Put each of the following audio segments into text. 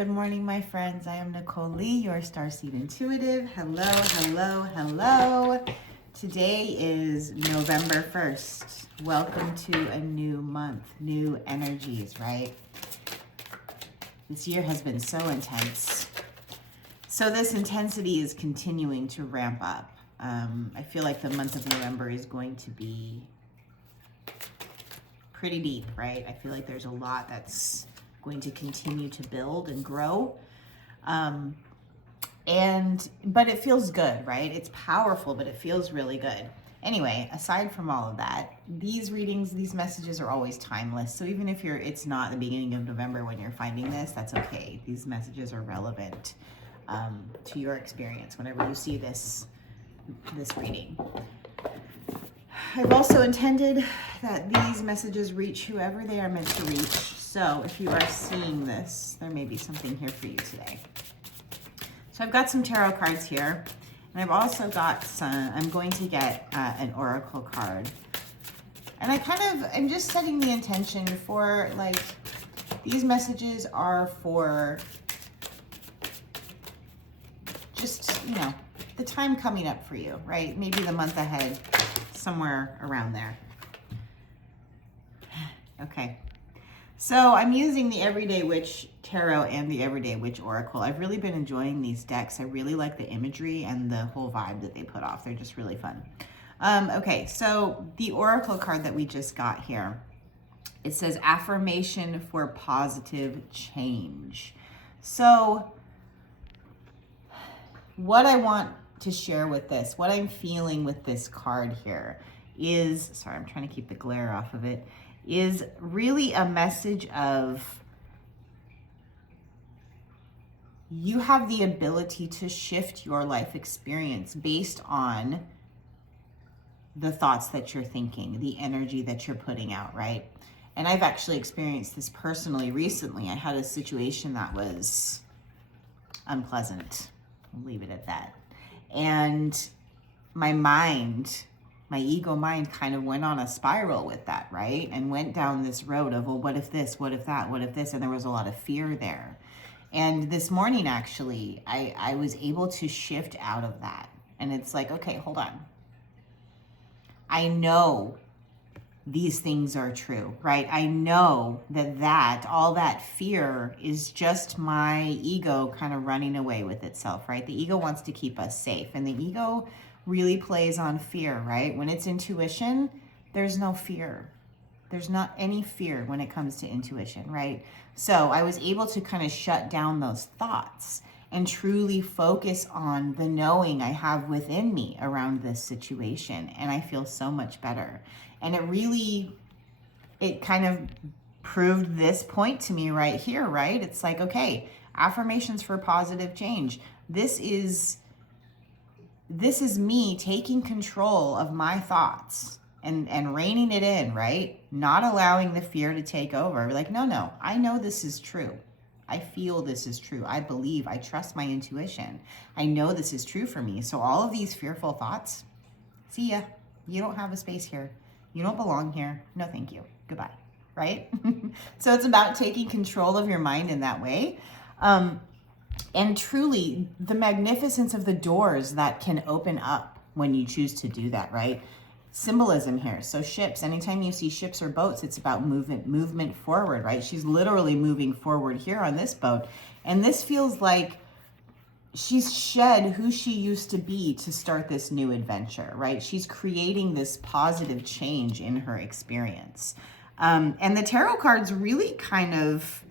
Good morning, my friends. I am Nichole Lee, your Starseed intuitive. Hello, hello, hello. Today is November 1st. Welcome to a new month, new energies, right? This year has been so intense. So this intensity is continuing to ramp up. I feel like the month of November is going to be pretty deep, right? I feel like there's a lot that's going to continue to build and grow. But it feels good, right? It's powerful, but it feels really good. Anyway, aside from all of that, these readings, these messages are always timeless. So even if it's not the beginning of November when you're finding this, that's okay. These messages are relevant to your experience whenever you see this reading. I've also intended that these messages reach whoever they are meant to reach. So if you are seeing this, there may be something here for you today. So I've got some tarot cards here, and I've also got I'm going to get an oracle card. And I'm just setting the intention for, like, these messages are for just, the time coming up for you, right? Maybe the month ahead, somewhere around there. Okay. So I'm using the Everyday Witch Tarot and the Everyday Witch Oracle. I've really been enjoying these decks. I really like the imagery and the whole vibe that they put off. They're just really fun. Okay, so the Oracle card that we just got here, it says affirmation for positive change. So what I want to share with this, what I'm feeling with this card here is, sorry, I'm trying to keep the glare off of it, is really a message of you have the ability to shift your life experience based on the thoughts that you're thinking, the energy that you're putting out, right? And I've actually experienced this personally recently. I had a situation that was unpleasant. I'll leave it at that. And my ego mind kind of went on a spiral with that, right? And went down this road of, well, what if this, what if that, what if this? And there was a lot of fear there. And this morning, actually, I was able to shift out of that. And it's like, okay, hold on. I know these things are true, right? I know that all that fear is just my ego kind of running away with itself, right? The ego wants to keep us safe, and the ego really plays on fear, right? When it's intuition, there's no fear. There's not any fear when it comes to intuition, right? So I was able to kind of shut down those thoughts and truly focus on the knowing I have within me around this situation. And I feel so much better. And it kind of proved this point to me right here, right? It's like, okay, affirmations for positive change. This is me taking control of my thoughts and reining it in, right? Not allowing the fear to take over. Like, no, I know this is true. I feel this is true. I believe, I trust my intuition. I know this is true for me. So all of these fearful thoughts, see ya. You don't have a space here. You don't belong here. No, thank you. Goodbye, right? So it's about taking control of your mind in that way. And truly, the magnificence of the doors that can open up when you choose to do that, right? Symbolism here. So ships, anytime you see ships or boats, it's about movement forward, right? She's literally moving forward here on this boat. And this feels like she's shed who she used to be to start this new adventure, right? She's creating this positive change in her experience. And the tarot cards really kind of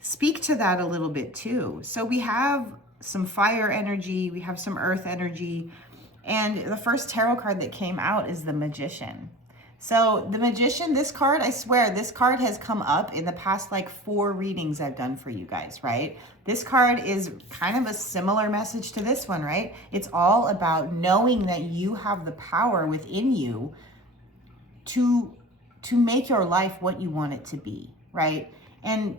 speak to that a little bit too. So we have some fire energy, we have some earth energy, and the first tarot card that came out is the Magician. So the Magician, this card, I swear, this card has come up in the past like 4 readings I've done for you guys, right? This card is kind of a similar message to this one, right? It's all about knowing that you have the power within you to make your life what you want it to be, right? And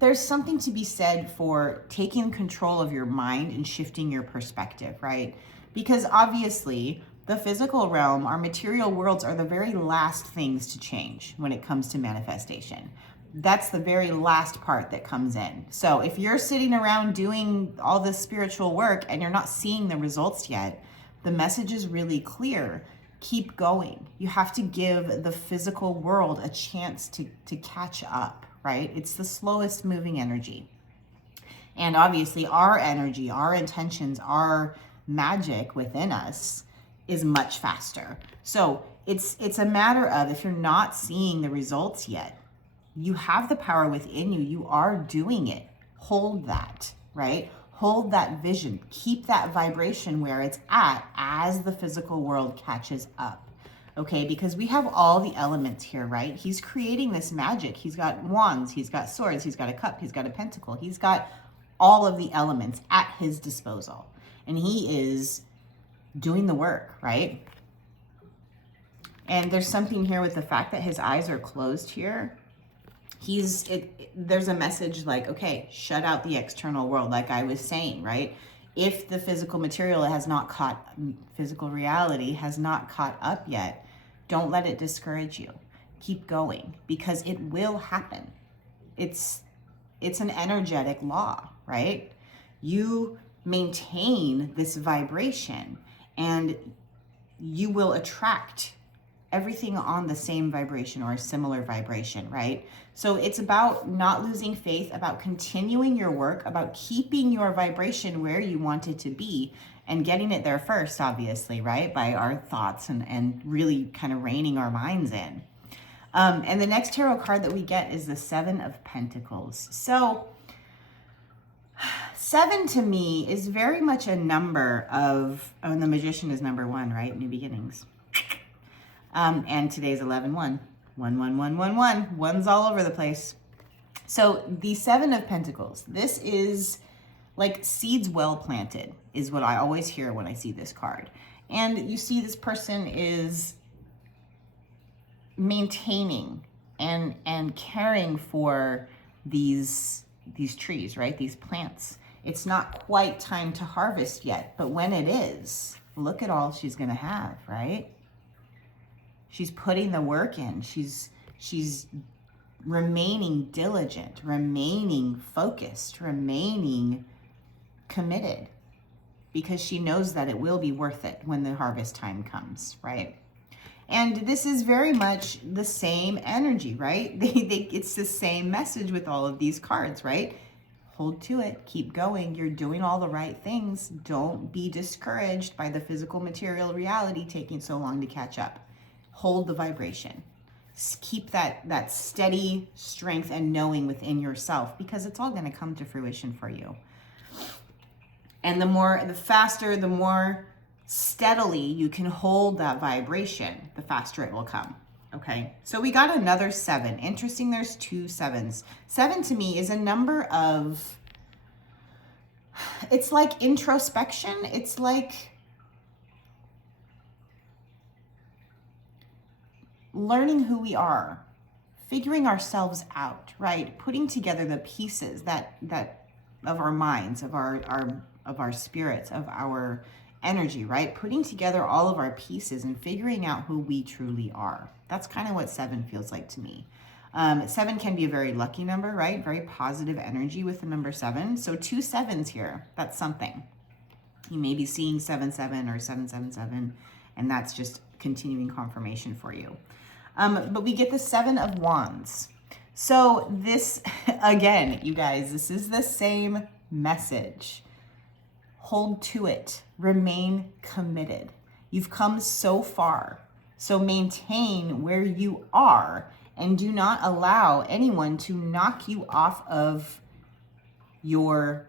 there's something to be said for taking control of your mind and shifting your perspective, right? Because obviously the physical realm, our material worlds are the very last things to change when it comes to manifestation. That's the very last part that comes in. So if you're sitting around doing all this spiritual work and you're not seeing the results yet, the message is really clear. Keep going. You have to give the physical world a chance to catch up, right? It's the slowest moving energy. And obviously our energy, our intentions, our magic within us is much faster. So it's a matter of, if you're not seeing the results yet, you have the power within you. You are doing it. Hold that, right? Hold that vision. Keep that vibration where it's at as the physical world catches up. Okay, because we have all the elements here, right? He's creating this magic. He's got wands, he's got swords, he's got a cup, he's got a pentacle. He's got all of the elements at his disposal. And he is doing the work, right? And there's something here with the fact that his eyes are closed here. There's a message like, okay, shut out the external world, like I was saying, right? If the physical reality has not caught up yet, don't let it discourage you. Keep going, because it will happen. It's an energetic law, right? You maintain this vibration and you will attract everything on the same vibration or a similar vibration, right? So it's about not losing faith, about continuing your work, about keeping your vibration where you want it to be and getting it there first, obviously, right? By our thoughts and really kind of reining our minds in. And the next tarot card that we get is the Seven of Pentacles. So 7 to me is very much a number of, and the Magician is number 1, right? New beginnings. And today's 11-1. 1, 1, 1, 1, 1. One's all over the place. So the Seven of Pentacles, this is like seeds well planted, is what I always hear when I see this card. And you see this person is maintaining and caring for these trees, right? These plants. It's not quite time to harvest yet, but when it is, look at all she's going to have, right? She's putting the work in. She's remaining diligent, remaining focused, remaining committed, because she knows that it will be worth it when the harvest time comes, right? And this is very much the same energy, right? It's the same message with all of these cards, right? Hold to it. Keep going. You're doing all the right things. Don't be discouraged by the physical material reality taking so long to catch up. Hold the vibration. Keep that steady strength and knowing within yourself, because it's all going to come to fruition for you. And the faster, the more steadily you can hold that vibration, the faster it will come. Okay, so we got another 7. Interesting, there's 2 7s. 7 to me is a number of, it's like introspection. It's like learning who we are, figuring ourselves out, right? Putting together the pieces that of our minds, of our spirits, of our energy, right? Putting together all of our pieces and figuring out who we truly are. That's kind of what 7 feels like to me. 7 can be a very lucky number, right? Very positive energy with the number 7. So 2 7s here, that's something. You may be seeing 7 7 or 7 7 7, and that's just continuing confirmation for you. But we get the 7 of Wands. So this, again, you guys, this is the same message. Hold to it. Remain committed. You've come so far. So maintain where you are and do not allow anyone to knock you off of your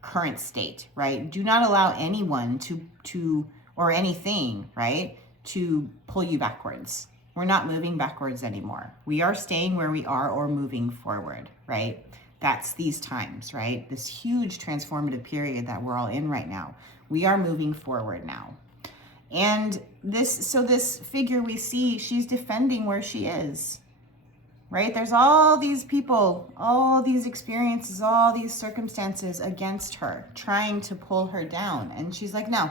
current state, right? Do not allow anyone to or anything, right, to pull you backwards. We're not moving backwards anymore. We are staying where we are or moving forward, right? That's these times, right? This huge transformative period that we're all in right now. We are moving forward now. And this figure we see, she's defending where she is, right? There's all these people, all these experiences, all these circumstances against her, trying to pull her down. And she's like, no,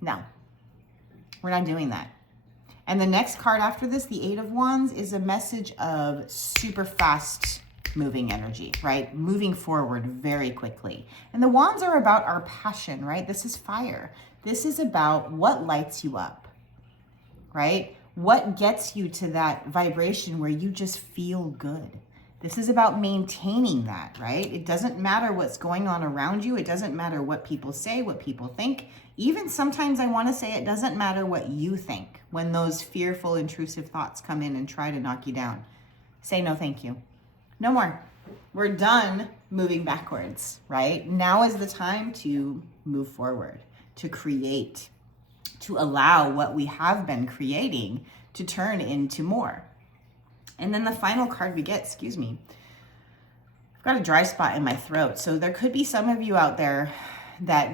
we're not doing that. And the next card after this, the Eight of Wands, is a message of super fast moving energy, right? Moving forward very quickly. And the wands are about our passion, right? This is fire. This is about what lights you up, right? What gets you to that vibration where you just feel good. This is about maintaining that, right? It doesn't matter what's going on around you. It doesn't matter what people say, what people think. Even sometimes I want to say it doesn't matter what you think when those fearful, intrusive thoughts come in and try to knock you down. Say no, thank you. No more. We're done moving backwards, right? Now is the time to move forward, to create, to allow what we have been creating to turn into more. And then the final card we get, excuse me, I've got a dry spot in my throat. So there could be some of you out there that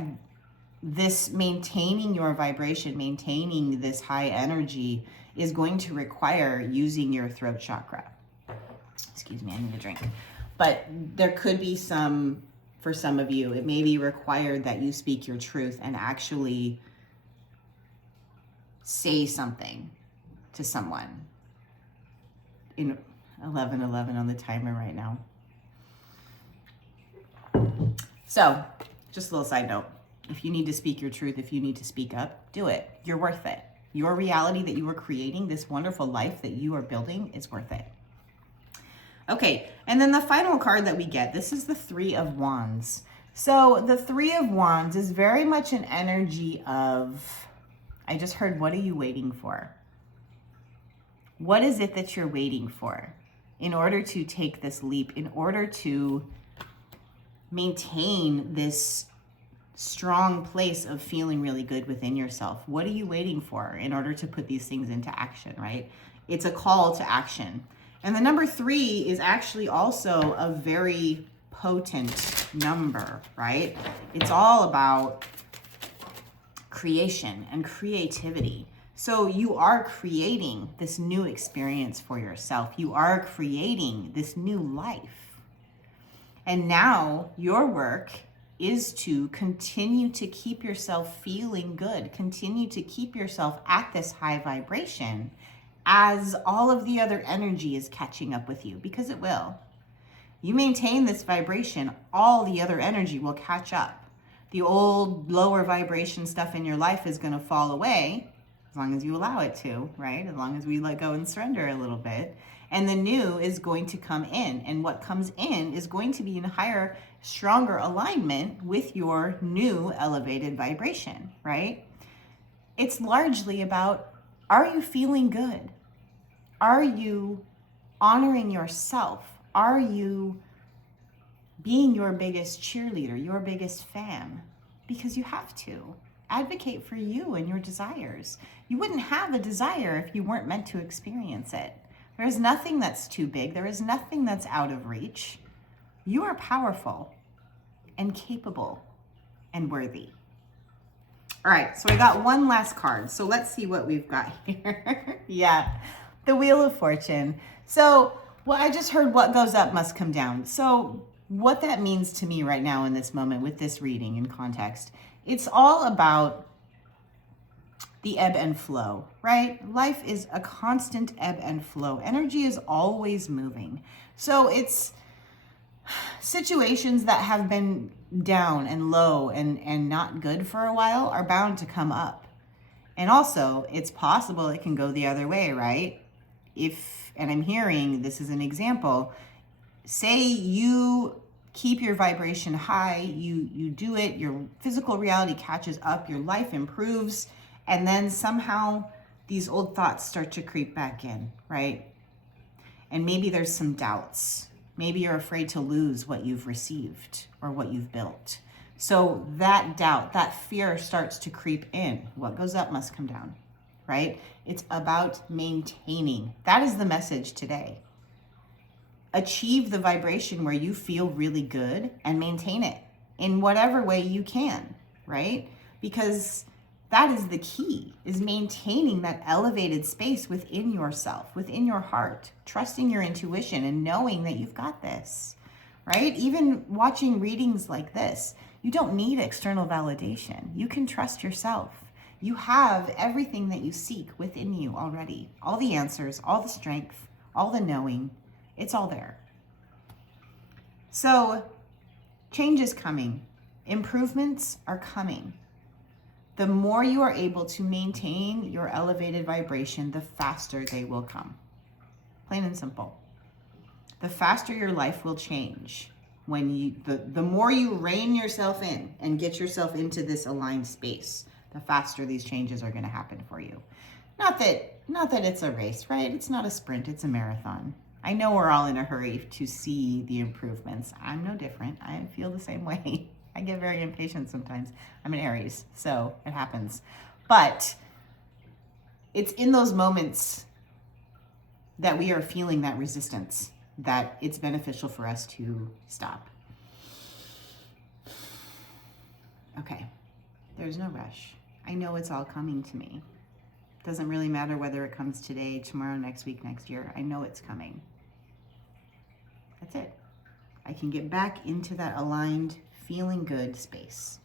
this maintaining your vibration, maintaining this high energy is going to require using your throat chakra. Excuse me, I need a drink. But there could be some, for some of you, it may be required that you speak your truth and actually say something to someone. In 11:11 on the timer right now. So, just a little side note. If you need to speak your truth, if you need to speak up, do it. You're worth it. Your reality that you are creating, this wonderful life that you are building, is worth it. Okay, and then the final card that we get, this is the Three of Wands. So the Three of Wands is very much an energy of, I just heard, what are you waiting for? What is it that you're waiting for in order to take this leap, in order to maintain this strong place of feeling really good within yourself? What are you waiting for in order to put these things into action, right? It's a call to action. And the number 3 is actually also a very potent number, right? It's all about creation and creativity. So you are creating this new experience for yourself. You are creating this new life. And now your work is to continue to keep yourself feeling good, continue to keep yourself at this high vibration as all of the other energy is catching up with you, because it will. You maintain this vibration, all the other energy will catch up. The old lower vibration stuff in your life is going to fall away as long as you allow it to, right? As long as we let go and surrender a little bit. And the new is going to come in. And what comes in is going to be in higher, stronger alignment with your new elevated vibration, right? It's largely about, are you feeling good? Are you honoring yourself? Are you being your biggest cheerleader, your biggest fan? Because you have to. Advocate for you and your desires. You wouldn't have a desire if you weren't meant to experience it. There is nothing that's too big. There is nothing that's out of reach. You are powerful and capable and worthy. All right, so I got one last card. So let's see what we've got here. Yeah, the Wheel of Fortune. So, well, I just heard what goes up must come down. So what that means to me right now in this moment with this reading in context, it's all about the ebb and flow, right? Life is a constant ebb and flow. Energy is always moving. So it's situations that have been down and low and not good for a while are bound to come up. And also, it's possible it can go the other way, right? And I'm hearing, this is an example, say you keep your vibration high, you do it, your physical reality catches up, your life improves, and then somehow these old thoughts start to creep back in, right? And maybe there's some doubts. Maybe you're afraid to lose what you've received or what you've built. So that doubt, that fear starts to creep in. What goes up must come down, right? It's about maintaining. That is the message today. Achieve the vibration where you feel really good and maintain it in whatever way you can, right? Because that is the key, is maintaining that elevated space within yourself, within your heart, trusting your intuition and knowing that you've got this, right? Even watching readings like this, you don't need external validation. You can trust yourself. You have everything that you seek within you already. All the answers, all the strength, all the knowing. It's all there. So change is coming. Improvements are coming. The more you are able to maintain your elevated vibration, the faster they will come. Plain and simple. The faster your life will change when you, the more you rein yourself in and get yourself into this aligned space, the faster these changes are going to happen for you. Not that it's a race, right? It's not a sprint, it's a marathon. I know we're all in a hurry to see the improvements. I'm no different. I feel the same way. I get very impatient sometimes. I'm an Aries, so it happens. But it's in those moments that we are feeling that resistance that it's beneficial for us to stop. Okay, there's no rush. I know it's all coming to me. Doesn't really matter whether it comes today, tomorrow, next week, next year. I know it's coming. That's it. I can get back into that aligned, feeling good space.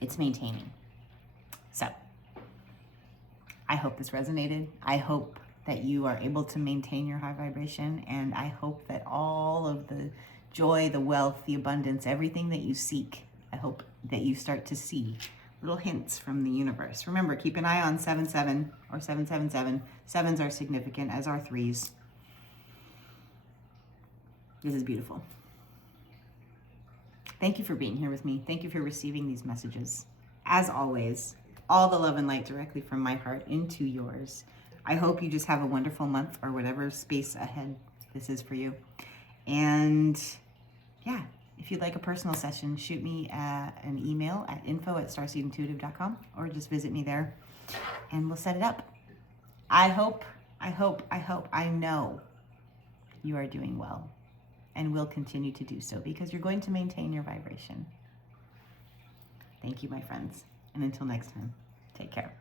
It's maintaining. So, I hope this resonated. I hope that you are able to maintain your high vibration, and I hope that all of the joy, the wealth, the abundance, everything that you seek, I hope that you start to see little hints from the universe. Remember, keep an eye on 77 or 777. Sevens are significant, as are threes. This is beautiful. Thank you for being here with me. Thank you for receiving these messages. As always, all the love and light directly from my heart into yours. I hope you just have a wonderful month or whatever space ahead this is for you. And yeah, if you'd like a personal session, shoot me an email at info@starseedintuitive.com or just visit me there and we'll set it up. I know you are doing well and will continue to do so because you're going to maintain your vibration. Thank you, my friends. And until next time, take care.